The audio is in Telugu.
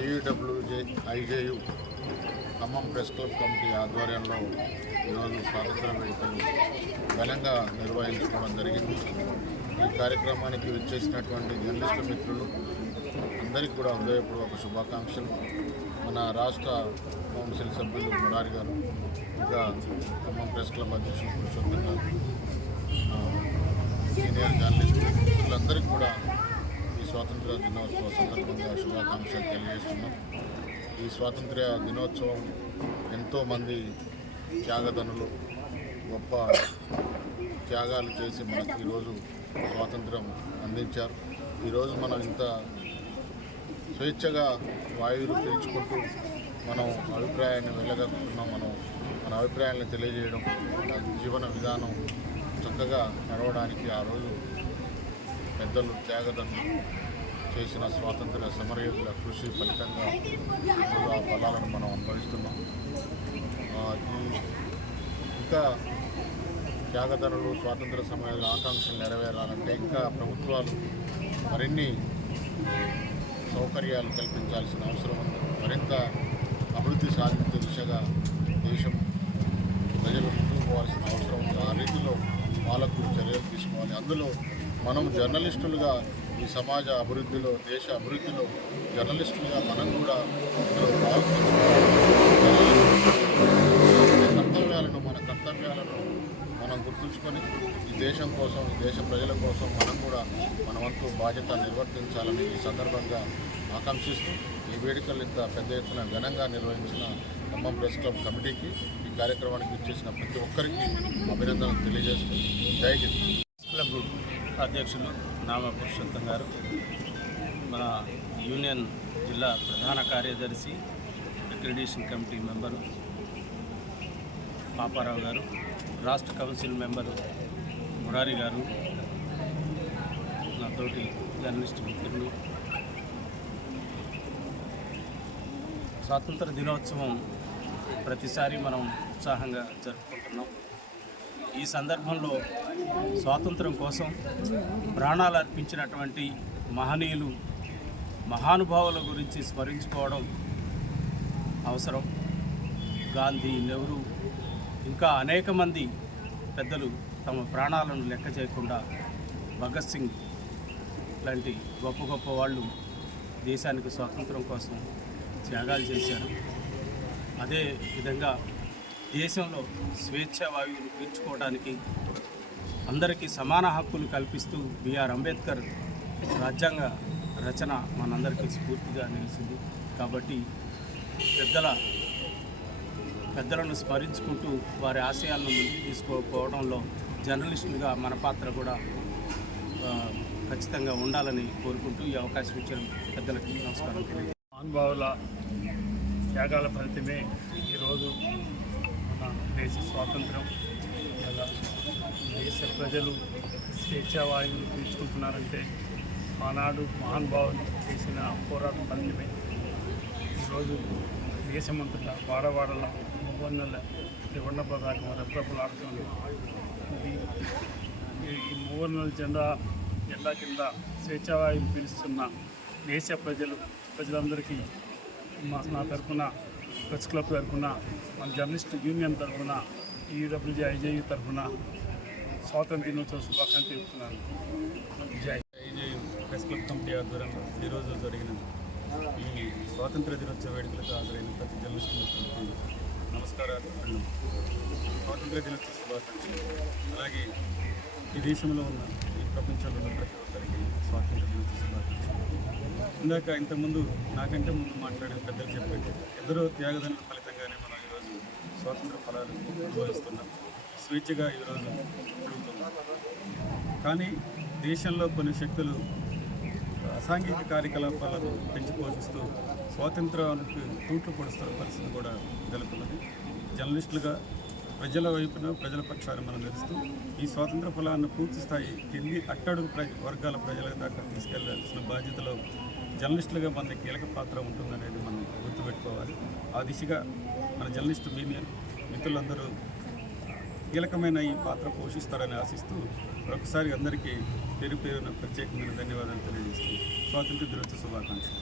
టీయూడబ్ల్యూజేఐజేయు ఖమ్మం ప్రెస్ క్లబ్ కమిటీ ఆధ్వర్యంలో ఈరోజు స్వాతంత్ర వేడుకలు ఘనంగా నిర్వహించుకోవడం జరిగింది. ఈ కార్యక్రమానికి విచ్చేసినటువంటి జర్నలిస్టు మిత్రులు అందరికీ కూడా హృదయపూర్వక శుభాకాంక్షలు. మన రాష్ట్ర కౌన్సిల్ సభ్యులు మురారి గారు, ఇంకా ఖమ్మం ప్రెస్ క్లబ్ అధ్యక్షులు పురుషోత్తం గారు, సీనియర్ జర్నలిస్టు మిత్రులందరికీ కూడా ఈ స్వాతంత్ర దినోత్సవ సందర్భంగా శుభాకాంక్షలు తెలియజేస్తున్నాం. ఈ స్వాతంత్ర్య దినోత్సవం ఎంతోమంది త్యాగదనులు గొప్ప త్యాగాలు చేసి మనకు ఈరోజు స్వాతంత్రం అందించారు. ఈరోజు మనం ఇంత స్వేచ్ఛగా వాయువులు పీల్చుకుంటూ మనం అభిప్రాయాన్ని వెళ్ళగలుగుతున్నాం. మన అభిప్రాయాలను తెలియజేయడం, మన జీవన విధానం చక్కగా నడవడానికి ఆ రోజు పెద్దలు త్యాగదనులు చేసిన స్వాతంత్ర సమరయోధుల కృషి ఫలితంగా ఆ ఫలాలను మనం అనుభవిస్తున్నాం. ఇంకా త్యాగదనులు స్వాతంత్ర సమయంలో ఆకాంక్షలు నెరవేరాలంటే ఇంకా ప్రభుత్వాలు మరిన్ని సౌకర్యాలు కల్పించాల్సిన అవసరం ఉంది. మరింత అభివృద్ధి సాధించే దిశగా దేశం ప్రజలు ముందుకు పోవాల్సిన అవసరం ఉంది. ఆ రీతిలో పాలకులు చర్యలు తీసుకోవాలి. అందులో మనం జర్నలిస్టులుగా ఈ సమాజ అభివృద్ధిలో, దేశ అభివృద్ధిలో జర్నలిస్టులుగా మనం కూడా ఇందులో మన కర్తవ్యాలను మనం గుర్తుంచుకొని ఈ దేశం కోసం, ఈ దేశ ప్రజల కోసం మనం కూడా మన వంతు బాధ్యత నిర్వర్తించాలని ఈ సందర్భంగా ఆకాంక్షిస్తూ ఈ వేడుకలు ఇంత పెద్ద ఎత్తున ఘనంగా నిర్వహించిన ఖమ్మం ప్రెస్ క్లబ్ కమిటీకి, ఈ కార్యక్రమానికి ఇచ్చేసిన ప్రతి ఒక్కరికి అభినందనలు తెలియజేస్తూ జై హింద్. క్లబ్ అధ్యక్షులు నామ పురుషోత్తం గారు, మన యూనియన్ జిల్లా ప్రధాన కార్యదర్శి, అక్రిడిటేషన్ కమిటీ మెంబరు పాపారావు గారు, రాష్ట్ర కౌన్సిల్ మెంబరు మురారి గారు, నాతోటి జర్నలిస్ట్ మిత్రులు, స్వాతంత్ర దినోత్సవం ప్రతిసారి మనం ఉత్సాహంగా జరుపుకుంటున్నాం. ఈ సందర్భంలో స్వాతంత్రం కోసం ప్రాణాలు అర్పించినటువంటి మహనీయులు, మహానుభావుల గురించి స్మరించుకోవడం అవసరం. గాంధీ, నెహ్రూ, ఇంకా అనేక మంది పెద్దలు తమ ప్రాణాలను లెక్క చేయకుండా, భగత్ సింగ్ లాంటి గొప్ప గొప్ప వాళ్ళు దేశానికి స్వాతంత్రం కోసం త్యాగాలు చేశారు. అదే విధంగా దేశంలో స్వేచ్ఛ వాయువులు పీల్చుకోవడానికి అందరికీ సమాన హక్కులు కల్పిస్తూ బిఆర్ అంబేద్కర్ రాజ్యాంగ రచన మనందరికీ స్ఫూర్తిగా నిలిచింది. కాబట్టి పెద్దలను స్మరించుకుంటూ వారి ఆశయాలను ముందుకు తీసుకోకపోవడంలో జర్నలిస్టులుగా మన పాత్ర కూడా ఖచ్చితంగా ఉండాలని కోరుకుంటూ ఈ అవకాశం ఇచ్చిన పెద్దలకి నమస్కారం తెలియజేస్తాను. మహానుభావుల త్యాగాల ఫలితమే ఈరోజు మన దేశ స్వాతంత్రం, ఇలా దేశ ప్రజలు స్వేచ్ఛావాయువులు పీల్చుకుంటున్నారంటే ఆనాడు మహానుభావులు చేసిన పోరాటం ఫలితమే. ఈరోజు దేశమంతటా వాడవాడల మూవన్నెల త్రివర్ణ పతాకం రెప్రపులాడుతుంది. ఈ మూవన్నెల జెండా కింద స్వేచ్ఛావాయువులు పీలుస్తున్న దేశ ప్రజలందరికీ నా తరఫున, ప్రెస్ క్లబ్ తరఫున, మన జర్నలిస్ట్ యూనియన్ తరఫున, టీయూడబ్ల్యూజేఐజేయు తరఫున స్వాతంత్ర దినోత్సవ శుభాకాంక్షలు చెప్తున్నాను. జై ఐజేయు ప్రెస్ క్లబ్ కమిటీ ఆధ్వర్యంలో ఈరోజు జరిగిన ఈ స్వాతంత్ర దినోత్సవ వేడుకలకు హాజరైన ప్రతి జర్నలిస్ట్ మిత్రులకి నమస్కారాలు. స్వాతంత్ర దినోత్సవ శుభాకాంక్షలు. అలాగే ఈ దేశంలో ఉన్న, ఈ ప్రపంచంలో ఉన్న ప్రతి ఒక్కరికి స్వాతంత్ర దినోత్సవ శుభాకాంక్షలు. ఇంతకుముందు నాకంటే ముందు మాట్లాడిన పెద్దలు చెప్పండి, ఎందరో త్యాగదనుల ఫలితంగానే మనం ఈరోజు స్వాతంత్ర ఫలాలు అనుభవిస్తున్నాం. స్వేచ్ఛగా ఈరోజు తిరుగుతున్నాం. కానీ దేశంలో కొన్ని శక్తులు అసాంఘిక కార్యకలాపాలను పెంచి పోషిస్తూ స్వాతంత్రానికి తూట్లు పొడుస్తున్న పరిస్థితి కూడా నెలకొన్నది. జర్నలిస్టులుగా ప్రజల వైపున, ప్రజల పక్షాన్ని మనం నిలుస్తూ ఈ స్వాతంత్ర ఫలాన్ని పూర్తి స్థాయి కింది అట్టడుగు వర్గాల ప్రజల దాకా తీసుకెళ్లాల్సిన బాధ్యతలో జర్నలిస్టులుగా మన కీలక పాత్ర ఉంటుందనేది మనం గుర్తుపెట్టుకోవాలి. ఆ దిశగా మన జర్నలిస్టు యూనియన్ మిత్రులందరూ కీలకమైన ఈ పాత్ర పోషిస్తారని ఆశిస్తూ ఒకసారి అందరికీ పేరున ప్రత్యేకమైన ధన్యవాదాలు తెలియజేస్తూ స్వాతంత్ర దినోత్సవ శుభాకాంక్షలు.